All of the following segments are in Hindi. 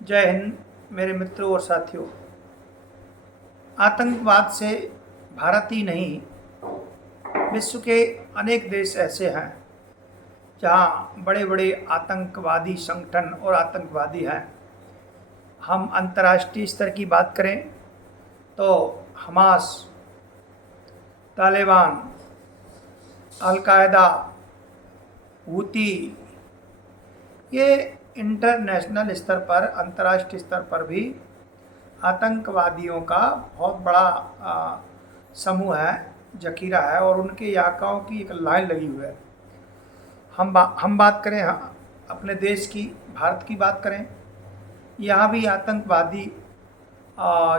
जय हिंद मेरे मित्रों और साथियों। आतंकवाद से भारत ही नहीं, विश्व के अनेक देश ऐसे हैं जहां बड़े बड़े आतंकवादी संगठन और आतंकवादी हैं। हम अंतर्राष्ट्रीय स्तर की बात करें तो हमास, तालिबान, अल-कायदा, हूती, ये इंटरनेशनल स्तर पर, अंतर्राष्ट्रीय स्तर पर भी आतंकवादियों का बहुत बड़ा समूह है, जखीरा है, और उनके इलाकाओं की एक लाइन लगी हुई है। हम बात करें अपने देश की, भारत की बात करें, यहाँ भी आतंकवादी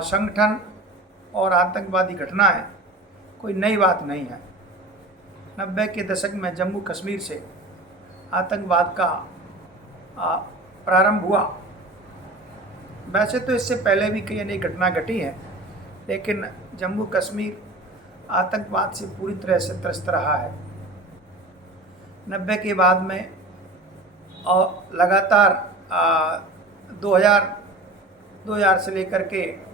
संगठन और आतंकवादी घटनाएं कोई नई बात नहीं है। 90 के दशक में जम्मू कश्मीर से आतंकवाद का प्रारंभ हुआ। वैसे तो इससे पहले भी कई अनेक घटना घटी हैं, लेकिन जम्मू कश्मीर आतंकवाद से पूरी तरह से त्रस्त रहा है। 90 के बाद में और लगातार 2000 से लेकर के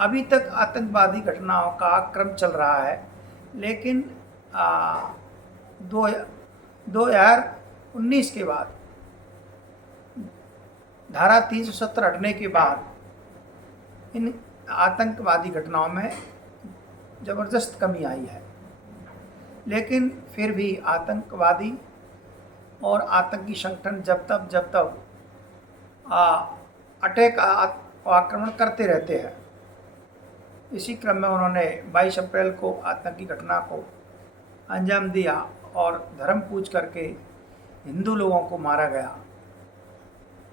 अभी तक आतंकवादी घटनाओं का क्रम चल रहा है। लेकिन 2019 के बाद, धारा 370 हटने के बाद इन आतंकवादी घटनाओं में ज़बरदस्त कमी आई है। लेकिन फिर भी आतंकवादी और आतंकी संगठन जब तक अटैक आक्रमण करते रहते हैं। इसी क्रम में उन्होंने 22 अप्रैल को आतंकी घटना को अंजाम दिया और धर्म पूज करके हिंदू लोगों को मारा गया।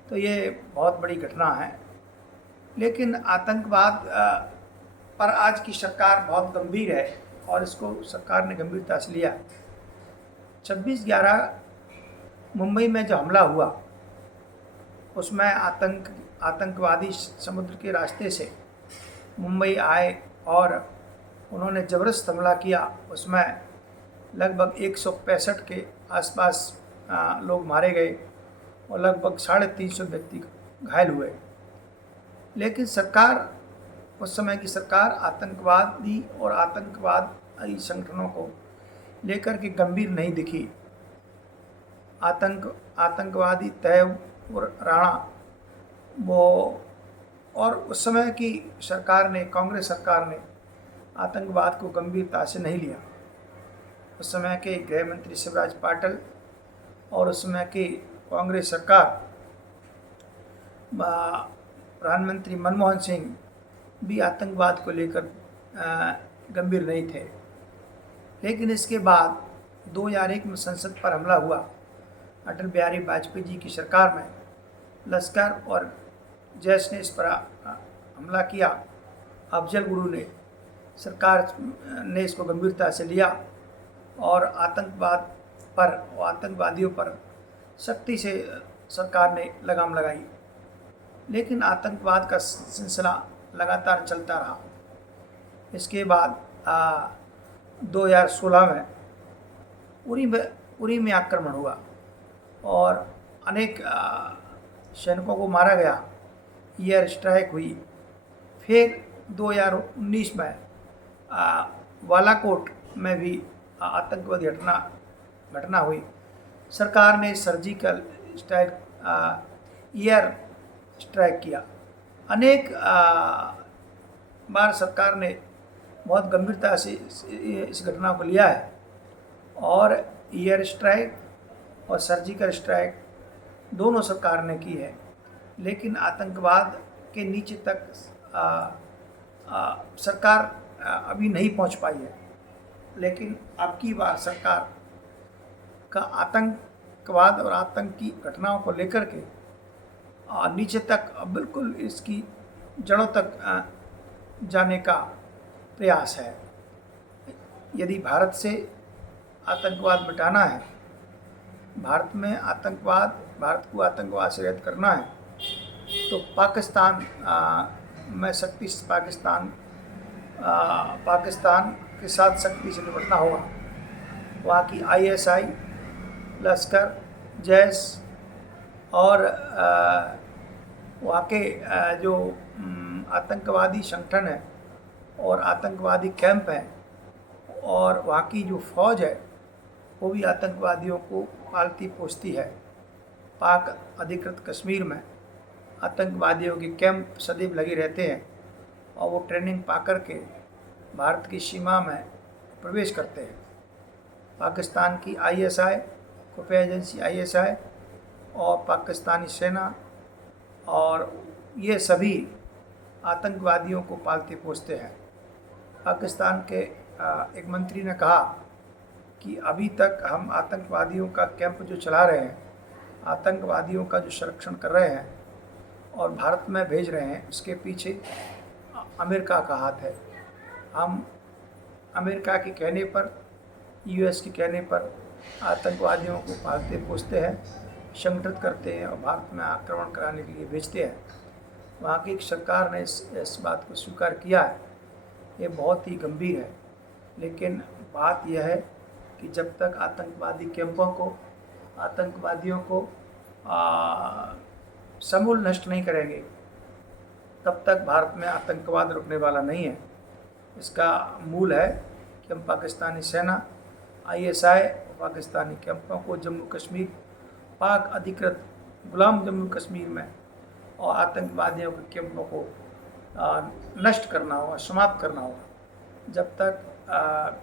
तो ये बहुत बड़ी घटना है। लेकिन आतंकवाद पर आज की सरकार बहुत गंभीर है और इसको सरकार ने गंभीरता से लिया। 26/11 मुंबई में जो हमला हुआ, उसमें आतंकवादी समुद्र के रास्ते से मुंबई आए और उन्होंने ज़बरदस्त हमला किया। उसमें लगभग 165 के आसपास लोग मारे गए और लगभग 350 व्यक्ति घायल हुए। लेकिन सरकार, उस समय की सरकार, आतंकवादी और आतंकवादी संगठनों को लेकर के गंभीर नहीं दिखी। आतंकवादी तैमूर राणा वो, और उस समय की सरकार ने, कांग्रेस सरकार ने आतंकवाद को गंभीरता से नहीं लिया। उस समय के गृह मंत्री शिवराज पाटिल और उस समय की कांग्रेस सरकार, प्रधानमंत्री मनमोहन सिंह भी आतंकवाद को लेकर गंभीर नहीं थे। लेकिन इसके बाद 2001 में संसद पर हमला हुआ। अटल बिहारी वाजपेयी जी की सरकार में लश्कर और जैश ने इस पर हमला किया। अफजल गुरु ने, सरकार ने इसको गंभीरता से लिया और आतंकवाद पर और आतंकवादियों पर सख्ती से सरकार ने लगाम लगाई। लेकिन आतंकवाद का सिलसिला लगातार चलता रहा। इसके बाद 2016 में उरी में आक्रमण हुआ और अनेक सैनिकों को मारा गया, एयर स्ट्राइक हुई। फिर 2019 में बालाकोट में भी आतंकवादी घटना हुई। सरकार ने सर्जिकल स्ट्राइक, एयर स्ट्राइक किया। अनेक बार सरकार ने बहुत गंभीरता से इस घटना को लिया है और एयर स्ट्राइक और सर्जिकल स्ट्राइक दोनों सरकार ने की है। लेकिन आतंकवाद के नीचे तक सरकार अभी नहीं पहुंच पाई है। लेकिन अब की बार सरकार का आतंकवाद और आतंकी घटनाओं को लेकर के नीचे तक, बिल्कुल इसकी जड़ों तक जाने का प्रयास है। यदि भारत से आतंकवाद मिटाना है, भारत को आतंकवाद से रहित करना है, तो पाकिस्तान में सख्ती से पाकिस्तान के साथ सख्ती से निपटना होगा। वहाँ की ISI, लश्कर, जैश और वहाँ के जो आतंकवादी संगठन है और आतंकवादी कैंप हैं और वहाँ की जो फ़ौज है वो भी आतंकवादियों को पालती पोसती है। पाक अधिकृत कश्मीर में आतंकवादियों के कैंप सदैव लगे रहते हैं और वो ट्रेनिंग पा कर के भारत की सीमा में प्रवेश करते हैं। पाकिस्तान की ISI, खुफिया एजेंसी ISI और पाकिस्तानी सेना और ये सभी आतंकवादियों को पालते पोसते हैं। पाकिस्तान के एक मंत्री ने कहा कि अभी तक हम आतंकवादियों का कैंप जो चला रहे हैं, आतंकवादियों का जो संरक्षण कर रहे हैं और भारत में भेज रहे हैं, इसके पीछे अमेरिका का हाथ है। हम अमेरिका के कहने पर, US के कहने पर आतंकवादियों को पालते पोसते हैं, संगठित करते हैं और भारत में आक्रमण कराने के लिए भेजते हैं। वहाँ की सरकार ने इस बात को स्वीकार किया है। ये बहुत ही गंभीर है, लेकिन बात यह है कि जब तक आतंकवादी कैंपों को, आतंकवादियों को समूल नष्ट नहीं करेंगे, तब तक भारत में आतंकवाद रुकने वाला नहीं है। इसका मूल है कि हम पाकिस्तानी सेना, ISI और पाकिस्तानी कैंपों को जम्मू कश्मीर, पाक अधिकृत गुलाम जम्मू कश्मीर में और आतंकवादियों के कैंपों को नष्ट करना होगा, समाप्त करना होगा। जब तक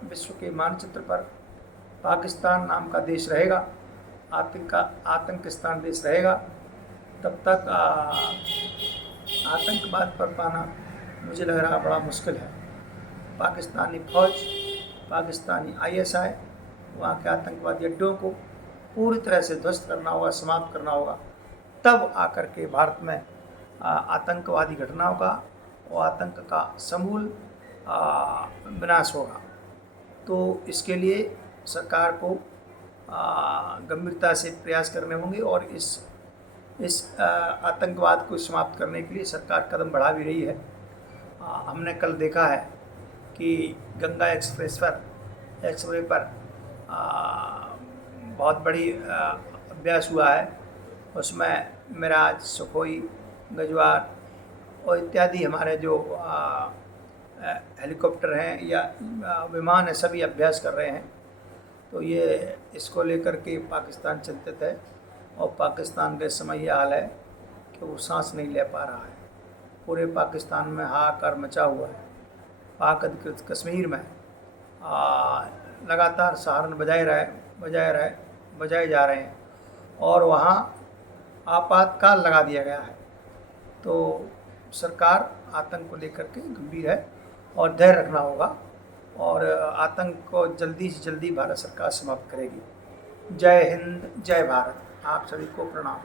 विश्व के मानचित्र पर पाकिस्तान नाम का देश रहेगा, आतंकिस्तान देश रहेगा, तब तक आतंकवाद पर पाना मुझे लग रहा बड़ा मुश्किल है। पाकिस्तानी फ़ौज, पाकिस्तानी ISI वहाँ के आतंकवादी अड्डों को पूरी तरह से ध्वस्त करना होगा, समाप्त करना होगा, तब आकर के भारत में आतंकवादी घटनाओं का और आतंक का समूल विनाश होगा। तो इसके लिए सरकार को गंभीरता से प्रयास करने होंगे और इस आतंकवाद को समाप्त करने के लिए सरकार कदम बढ़ा भी रही है। हमने कल देखा है कि गंगा एक्सप्रेस पर बहुत बड़ी अभ्यास हुआ है। उसमें मिराज, सुखोई, गजवार और इत्यादि हमारे जो हेलीकॉप्टर हैं या विमान है, सभी अभ्यास कर रहे हैं। तो ये इसको लेकर के पाकिस्तान चिंतित है और पाकिस्तान का समय यह हाल है कि वो सांस नहीं ले पा रहा है। पूरे पाकिस्तान में हाहाकार मचा हुआ है। पाक अधिकृत कश्मीर में लगातार सहारन बजाए जा रहे हैं और वहाँ आपातकाल लगा दिया गया है। तो सरकार आतंक को लेकर के गंभीर है और धैर्य रखना होगा और आतंक को जल्दी से जल्दी भारत सरकार समाप्त करेगी। जय हिंद, जय भारत। आप सभी को प्रणाम।